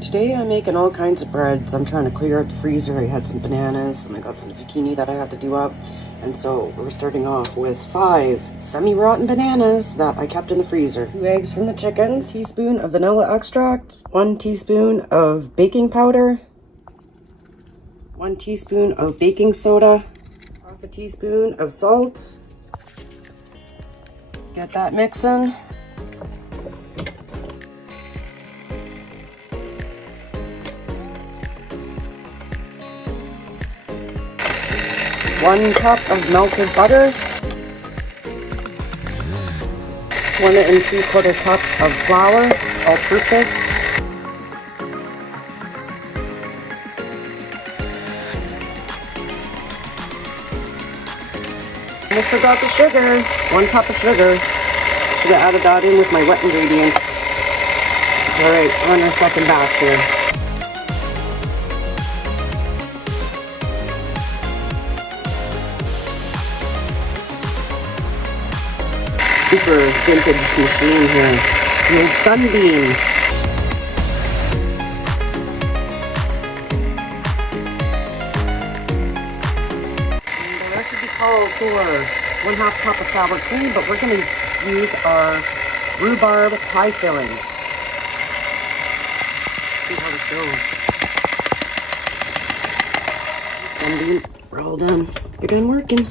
Today I'm making all kinds of breads. I'm trying to clear out the freezer. I had some bananas and I got some zucchini that I had to do up. And so we're starting off with 5 semi-rotten bananas that I kept in the freezer. 2 eggs from the chickens, 1 teaspoon of vanilla extract, 1 teaspoon of baking powder, 1 teaspoon of baking soda, 1/2 teaspoon of salt. Get that mixing. 1 cup of melted butter, 1 3/4 cups of flour, all-purpose, almost forgot the sugar, 1 cup of sugar. Should have added that in with my wet ingredients. Alright, on our second batch here. Super vintage machine here. The old Sunbeam. And the recipe called for 1/2 cup of sour cream, but we're going to use our rhubarb pie filling. Let's see how this goes. Sunbeam, we're all done. You're done working.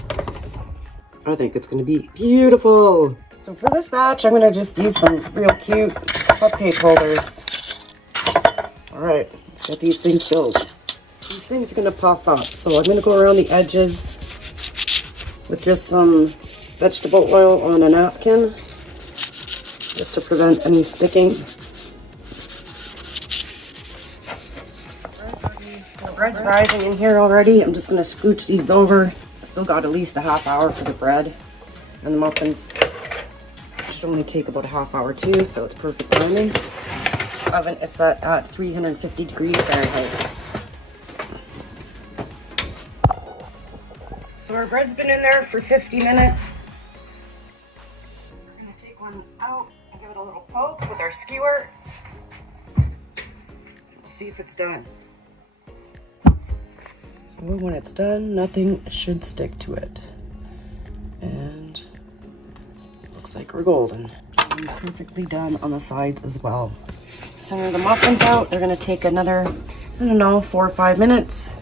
I think it's going to be beautiful. So for this batch, I'm going to just use some real cute cupcake holders. Alright, let's get these things filled. These things are going to puff up, so I'm going to go around the edges with just some vegetable oil on a napkin, just to prevent any sticking. The bread's rising in here already. I'm just going to scooch these over. I still got at least a ½ hour for the bread, and the muffins should only take about a ½ hour too, so it's perfect timing. The oven is set at 350 degrees Fahrenheit. So our bread's been in there for 50 minutes. We're going to take one out and give it a little poke with our skewer. See if it's done. So when it's done, nothing should stick to it. And looks like we're golden. And perfectly done on the sides as well. Center the muffins out. They're gonna take another, I don't know, 4 or 5 minutes.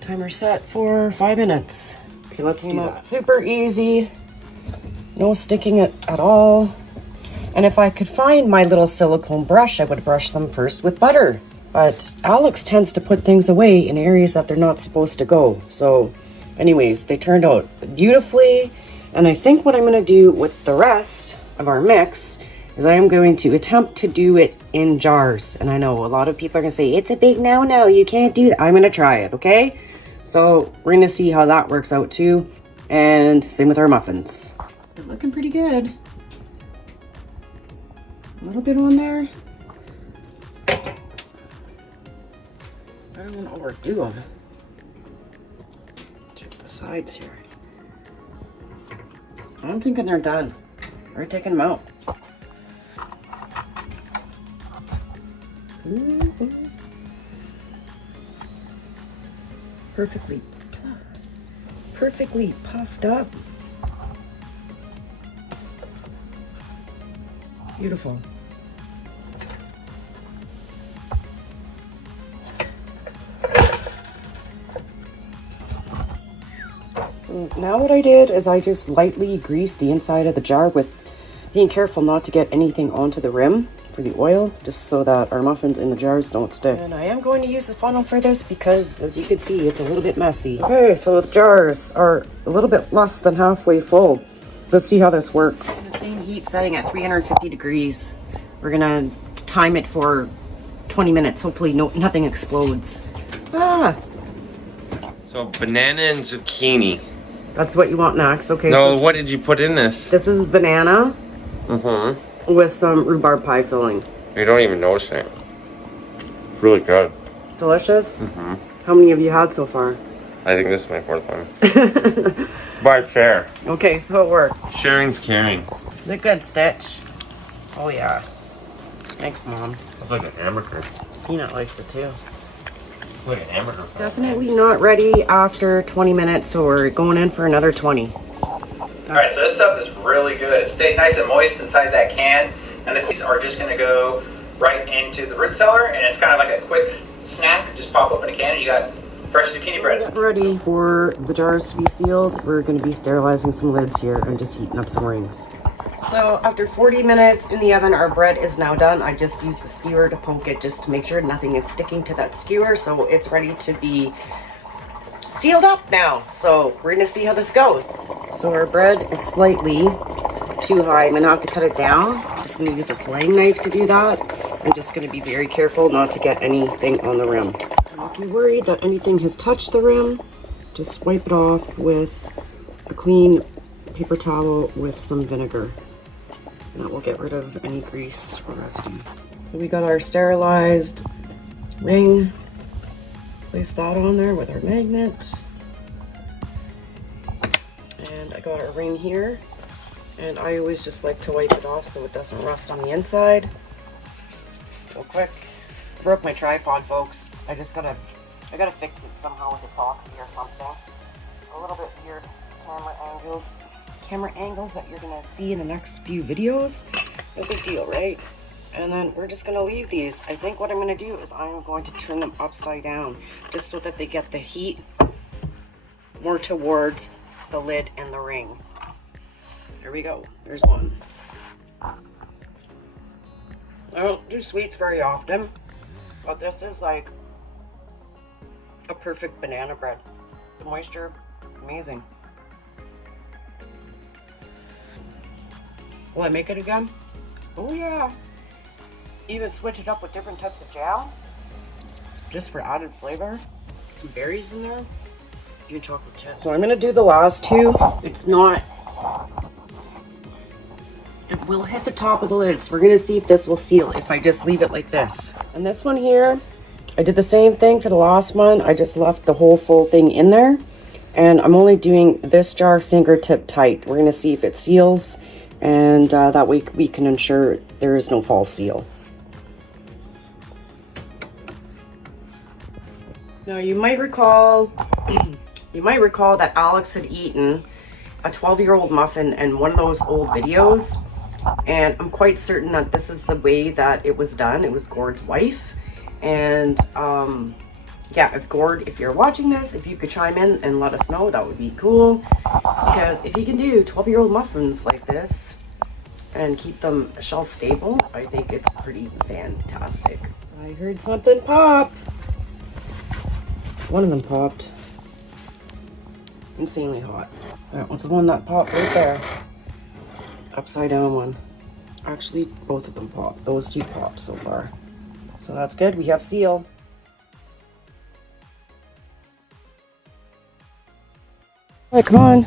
Timer set for 5 minutes. Okay, let's do that. Super easy. No sticking it at all. And if I could find my little silicone brush, I would brush them first with butter. But Alex tends to put things away in areas that they're not supposed to go. So anyways, they turned out beautifully. And I think what I'm going to do with the rest of our mix is I am going to attempt to do it in jars. And I know a lot of people are going to say, it's a big no-no, you can't do that. I'm going to try it, okay? So we're going to see how that works out too. And same with our muffins. They're looking pretty good. A little bit on there. I don't want to overdo them. Check the sides here. I'm thinking they're done. We're taking them out. Ooh. Perfectly puffed up. Beautiful. So now what I did is I just lightly greased the inside of the jar with being careful not to get anything onto the rim for the oil, just so that our muffins in the jars don't stick. And I am going to use the funnel for this because, as you can see, it's a little bit messy. Okay, so the jars are a little bit less than halfway full. Let's see how this works. The same heat setting at 350 degrees. We're gonna time it for 20 minutes. Hopefully nothing explodes. So banana and zucchini. That's what you want next. Okay. No, so what did you put in this? This is banana with some rhubarb pie filling. You don't even notice it. It's really good. Delicious? How many have you had so far? I think this is my 4th one. By share. Okay, so it worked. Sharing's caring. Is it good, Stitch? Oh yeah. Thanks, Mom. Looks like a hamburger. Peanut likes it too. Looks like a hamburger. Definitely not ready after 20 minutes, so we're going in for another 20. Alright, so this stuff is really good. It stayed nice and moist inside that can, and the cookies are just going to go right into the root cellar, and it's kind of like a quick snack. Just pop open a can and you got fresh zucchini bread. Getting ready for the jars to be sealed. We're going to be sterilizing some lids here and just heating up some rings. So after 40 minutes in the oven, our bread is now done. I just used the skewer to poke it just to make sure nothing is sticking to that skewer, so it's ready to be sealed up now. So we're gonna see how this goes. So our bread is slightly too high. I'm gonna have to cut it down. I'm just gonna use a filleting knife to do that. I'm just gonna be very careful not to get anything on the rim. If you're worried that anything has touched the rim, just wipe it off with a clean paper towel with some vinegar. And that will get rid of any grease or residue. So we got our sterilized ring. Place that on there with our magnet. And I got our ring here. And I always just like to wipe it off so it doesn't rust on the inside. Real quick. Broke my tripod, folks. I gotta fix it somehow with epoxy or something. It's a little bit weird camera angles that you're gonna see in the next few videos. No big deal, right? And then we're just gonna leave these. I think what I'm gonna do is I'm going to turn them upside down just so that they get the heat more towards the lid and the ring. There we go, there's one. I don't do sweets very often, but this is like a perfect banana bread. The moisture, amazing. Will I make it again? Oh yeah. Even switch it up with different types of jam, just for added flavor. Some berries in there, even chocolate chips. So I'm gonna do the last two. It will hit the top of the lids. We're gonna see if this will seal if I just leave it like this. And this one here, I did the same thing for the last one. I just left the whole full thing in there. And I'm only doing this jar fingertip tight. We're gonna see if it seals, and that way we can ensure there is no false seal. Now you might recall that Alex had eaten a 12-year-old muffin in one of those old videos, and I'm quite certain that this is the way that it was done. It was Gord's wife, and yeah, if Gord, if you're watching this, if you could chime in and let us know, that would be cool, because if you can do 12-year-old muffins like this and keep them shelf stable, I think it's pretty fantastic. I heard something pop. One of them popped. Insanely hot. That one's the one that popped right there. Upside down one. Actually, both of them popped. Those two popped so far. So that's good. We have seal. All right, come on.